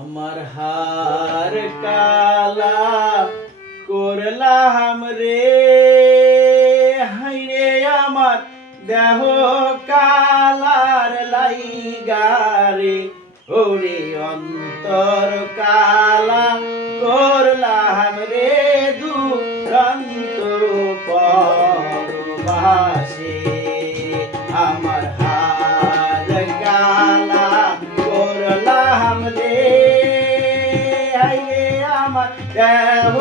আমার হার কালা করলাম রে, হাইরে আমার দেহ কালার লাইগারে, ওরে অন্তর কালা করলাম রে দুরন্ত পরবাসে। আমার হার কালা করলাম রে, হাইরে আমার দেহ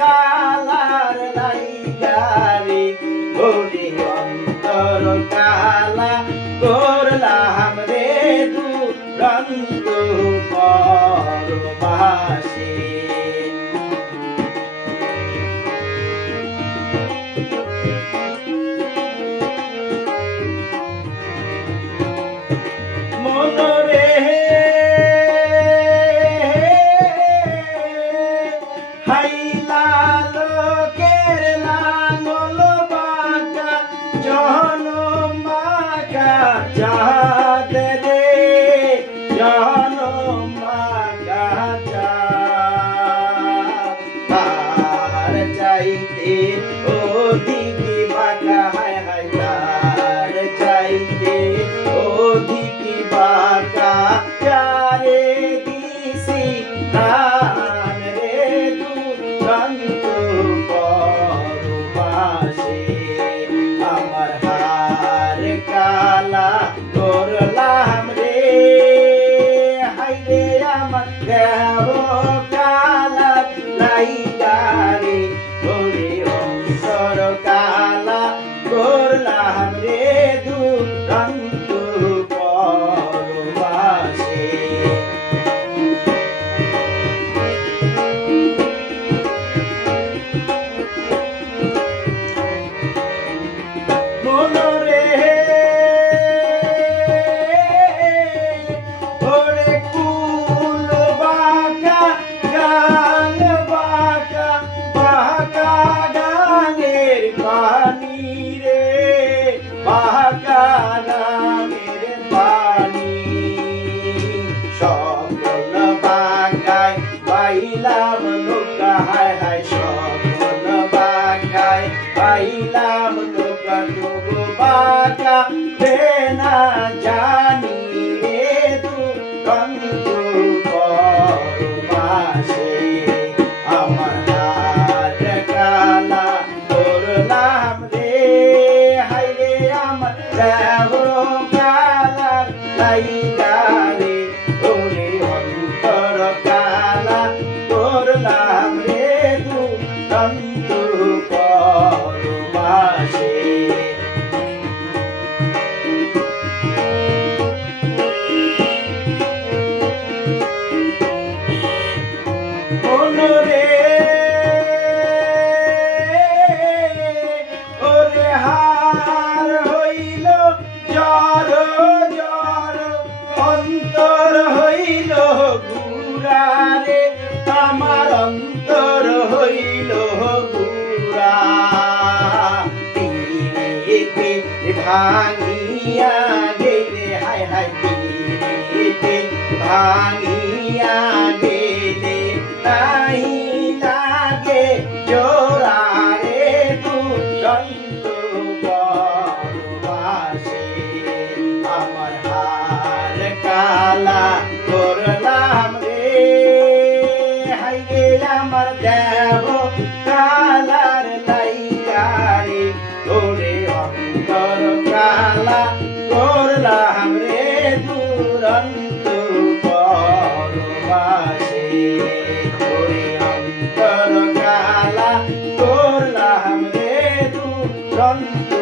কালার লাইগারে, ওরে অন্তর কালা করলাম রে দুরন্ত পরবাসে। মনরে হাইলা লোকের লাঙ্গল বাঁকা জনম বাঁকা চাঁদ রে, জনম বাঁকা চাঁদ তার চাইতে অধিক বাঁকা, হায় হায় তার চাইতে অধিক বাঁকা চারে দিছি প্রাণ রে দুরন্ত পরবাসে। আমার হার কালা করলাম রে, হাইরে আমার দেহ কালা লাইগারে, ওরে অন্তর কালা করলাম রে দুরন্ত পরবাসে। মনরে ওরে কুল বাঁকা গান বাঁকা বাঁকা গানের পানি রে, বাঁকা গানের পানি সকল বাঁকায় পাইলাম নৌকা, হায় হায় সকল বাঁকায় পাইলাম নৌকা, তবু বাঁকা না জানি রে দুরন্ত পরবাসে। আমার হার কালা করলাম রে, হাইরে আমার দেহ কালার লাইগারে, ওরে অন্তর কালা করলাম রে দুরন্ত পরবাসে। মনরে ওরে হার হইল জ্বর জ্বর, অন্তর হইল গুড়ারে, আমার অন্তর হইল গুড়া তীরেতে ভাঙিয়া গেলে, হায় হায় তীরেতে ভাঙিয়া গেলে নাহি লাগে জোড়ারে দুরন্ত পরবাসে। আমার হার কালা করলাম রে, হাইরে আমার দেহ কালার লাইগারে, ওরে অন্তর কালা করলাম রে দুরন্ত পরবাসে। ওরে অন্তর কালা করলাম রে দুরন্ত